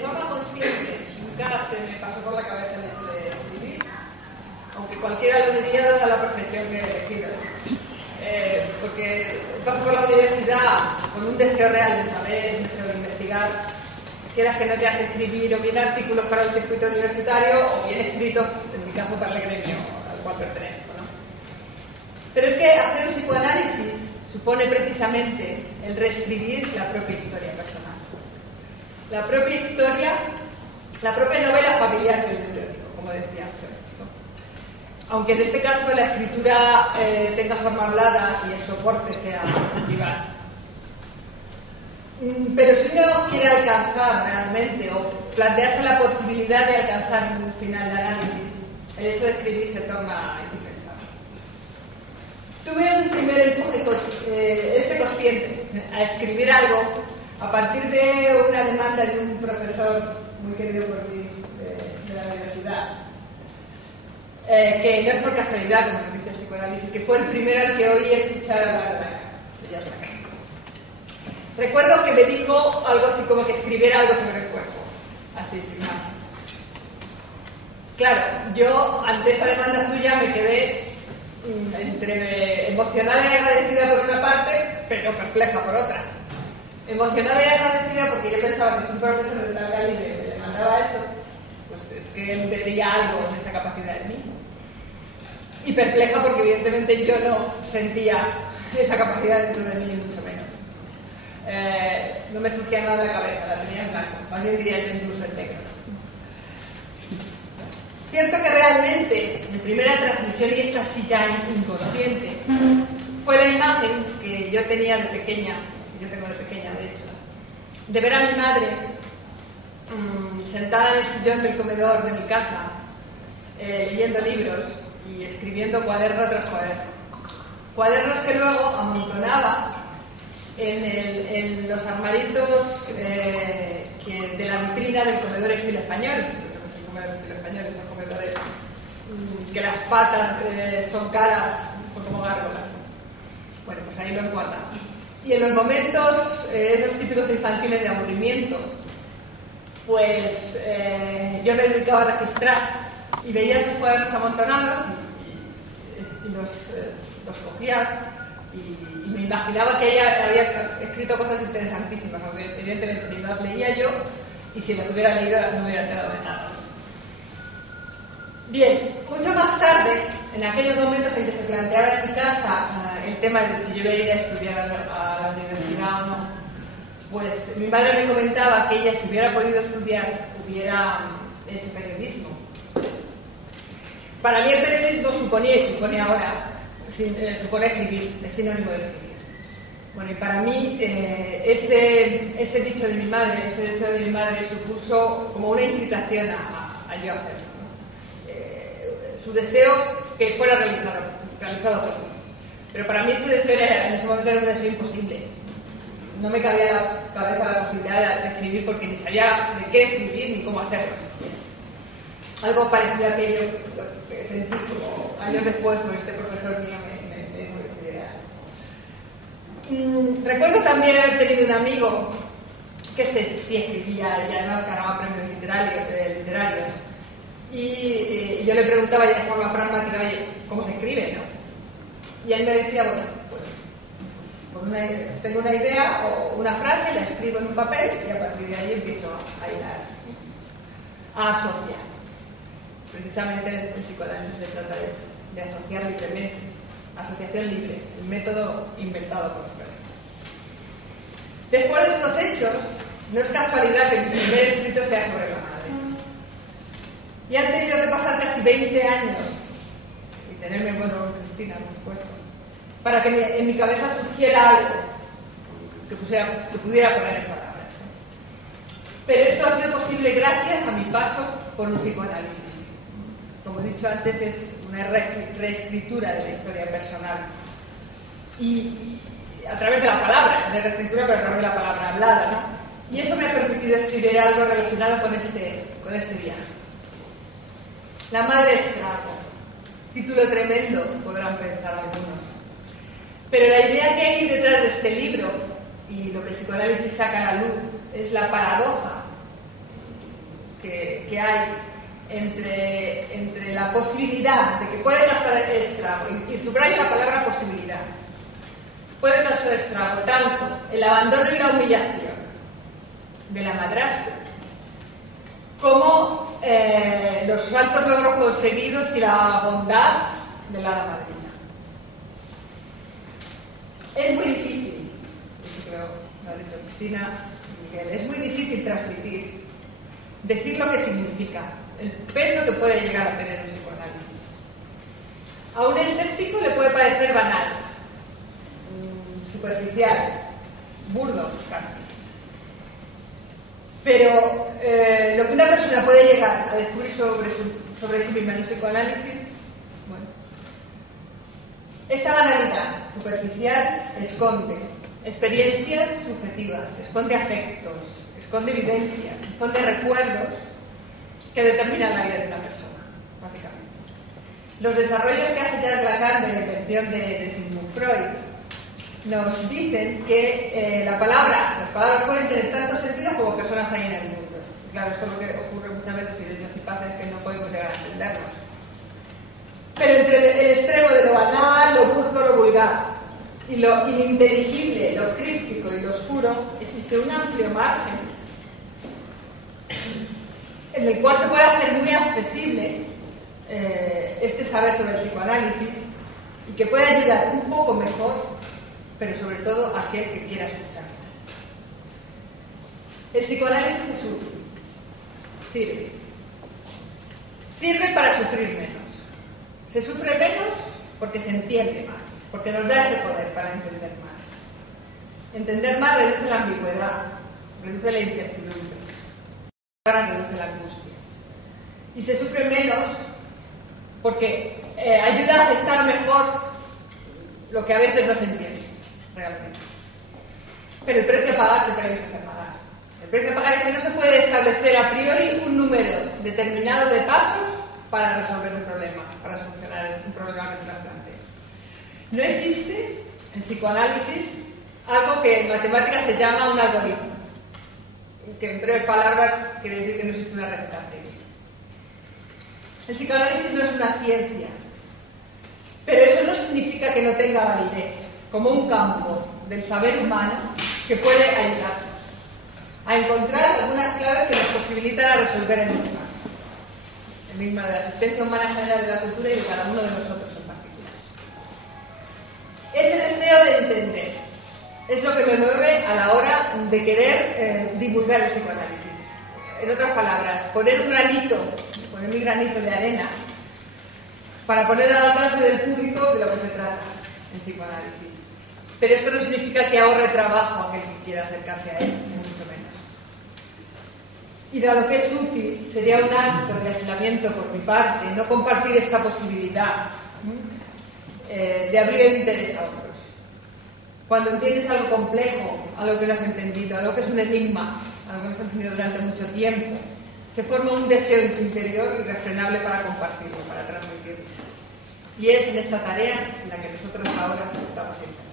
forma consciente nunca se me pasó por la cabeza el hecho de escribir, aunque cualquiera lo diría dada la profesión que he elegido. Porque paso por la universidad con un deseo real de saber, un deseo de investigar, quieras que no te hace escribir o bien artículos para el circuito universitario o bien escritos, en mi caso, para el gremio al cual pertenezco, ¿no? Pero es que hacer un psicoanálisis supone precisamente el reescribir la propia historia personal. La propia historia, la propia novela familiar del neurótico, como decía Freud, ¿no? Aunque en este caso la escritura tenga forma hablada y el soporte sea activar. Pero si uno quiere alcanzar realmente o plantearse la posibilidad de alcanzar un final de análisis, el hecho de escribir se torna indispensable. Tuve un primer empuje consciente a escribir algo a partir de una demanda de un profesor muy querido por mí de la universidad, que no es por casualidad, como dice el psicoanálisis, que fue el primero al que oí escuchar hablar de Lacan. Recuerdo que me dijo algo así como que escribiera algo sobre el cuerpo, así, sin más. Claro, yo ante esa demanda suya me quedé entre emocionada y agradecida por una parte, pero perpleja por otra. Emocionada y agradecida porque yo pensaba que si un profesor de tal calibre me demandaba eso, pues es que él veía algo en esa capacidad en mí. Y perpleja porque evidentemente yo no sentía esa capacidad dentro de mí, ni mucho menos. No me surgía nada de la cabeza, la tenía en blanco, más bien diría yo incluso en negro. Cierto que realmente mi primera transmisión, y esta sí ya inconsciente, fue la imagen que yo tenía de pequeña, yo tengo de pequeña de hecho, de ver a mi madre sentada en el sillón del comedor de mi casa, leyendo libros y escribiendo cuaderno tras cuaderno. Cuadernos que luego amontonaba en los armaritos de la vitrina del comedor estilo español. El comedor estilo español, estos comedores que las patas son caras, son como gárgolas. Bueno, pues ahí los guardaba. Y en los momentos, esos típicos infantiles de aburrimiento, pues yo me dedicaba a registrar y veía esos cuadernos amontonados y los cogía y me imaginaba que ella había escrito cosas interesantísimas, aunque evidentemente ni las leía yo y si las hubiera leído no me hubiera enterado de nada. Bien, mucho más tarde, en aquellos momentos en que se planteaba en mi casa el tema de si yo iba a ir a estudiar a la universidad o no, pues mi madre me comentaba que ella, si hubiera podido estudiar, hubiera hecho periodismo. Para mí el periodismo suponía y supone ahora, supone escribir, es sinónimo de escribir. Bueno, y para mí ese dicho de mi madre, ese deseo de mi madre supuso como una incitación a yo hacerlo, ¿no? Su deseo que fuera realizado por mí. Pero para mí ese deseo en ese momento era un deseo imposible. No me cabía en la cabeza la posibilidad de escribir porque ni sabía de qué escribir ni cómo hacerlo. Algo parecido a aquello que sentí como años después con este profesor mío me dijo que escribiera. Recuerdo también haber tenido un amigo que sí escribía y además ganaba premios literarios. Y yo le preguntaba ya de forma pragmática, oye, ¿cómo se escribe, no? Y él me decía, bueno, pues tengo una idea o una frase, la escribo en un papel y a partir de ahí empiezo a hilar, a asociar. Precisamente el psicoanálisis se trata de eso, de asociar libremente, asociación libre, el método inventado por Freud. Después de estos hechos, no es casualidad que mi primer escrito sea sobre la madre. Y han tenido que pasar casi 20 años, y tenerme en con Cristina, por supuesto, para que en mi cabeza surgiera algo que pudiera poner en palabras. Pero esto ha sido posible gracias a mi paso por un psicoanálisis. Como he dicho antes, es una reescritura de la historia personal. Y a través de la palabra, es una reescritura, pero a través de la palabra hablada, ¿no? Y eso me ha permitido escribir algo relacionado con este viaje. La madre estrago. Título tremendo, podrán pensar algunos. Pero la idea que hay detrás de este libro, y lo que el psicoanálisis saca a la luz, es la paradoja que hay entre la posibilidad de que puede causar estrago, y subrayo la palabra posibilidad, puede causar estrago tanto el abandono y la humillación de la madrastra como los altos logros conseguidos y la bondad de la madrina. Es muy difícil, eso creo, lo ha dicho Cristina y Miguel, es muy difícil transmitir, decir lo que significa, el peso que puede llegar a tener un psicoanálisis. A un escéptico le puede parecer banal, superficial, burdo casi. Pero lo que una persona puede llegar a descubrir sobre sí misma en un psicoanálisis, bueno, esta banalidad superficial esconde experiencias subjetivas, esconde afectos, esconde vivencias, esconde recuerdos que determinan la vida de una persona, básicamente. Los desarrollos que hace Jacques Lacan de la invención de Sigmund Freud nos dicen que las palabras pueden tener tantos sentidos como personas hay en el mundo. Y claro, esto es lo que ocurre muchas veces, y de hecho así pasa, es que no podemos llegar a entenderlos. Pero entre el extremo de lo banal, lo burdo, lo vulgar, y lo ininteligible, lo críptico y lo oscuro, existe un amplio margen en el cual se puede hacer muy accesible este saber sobre el psicoanálisis y que puede ayudar un poco mejor, pero sobre todo a aquel que quiera escuchar. El psicoanálisis es útil, sirve para sufrir menos. Se sufre menos porque se entiende más, porque nos da ese poder para entender más. Entender más reduce la ambigüedad, reduce la incertidumbre, reduce la angustia. Y se sufre menos porque ayuda a aceptar mejor lo que a veces no se entiende realmente. Pero el precio a pagar siempre hay que pagar. El precio a pagar es que no se puede establecer a priori un número determinado de pasos para resolver un problema, para solucionar un problema que se nos plantea. No existe en psicoanálisis algo que en matemáticas se llama un algoritmo, que en breves palabras quiere decir que no existe una receta técnica. El psicoanálisis no es una ciencia, pero eso no significa que no tenga validez, como un campo del saber humano que puede ayudarnos a encontrar algunas claves que nos posibilitan a resolver enigmas de la existencia humana en general, de la cultura y de cada uno de nosotros en particular. Ese deseo de entender es lo que me mueve a la hora de querer divulgar el psicoanálisis. En otras palabras, poner mi granito de arena para poner al alcance del público de lo que se trata en psicoanálisis. Pero esto no significa que ahorre trabajo a aquel que quiera acercarse a él, ni mucho menos. Y dado que es útil, sería un acto de aislamiento por mi parte no compartir esta posibilidad de abrir el interés a otros. Cuando entiendes algo complejo, algo que no has entendido, algo que es un enigma, algo que no has entendido durante mucho tiempo, se forma un deseo en tu interior irrefrenable para compartirlo, para transmitirlo. Y es en esta tarea en la que nosotros ahora estamos interesados.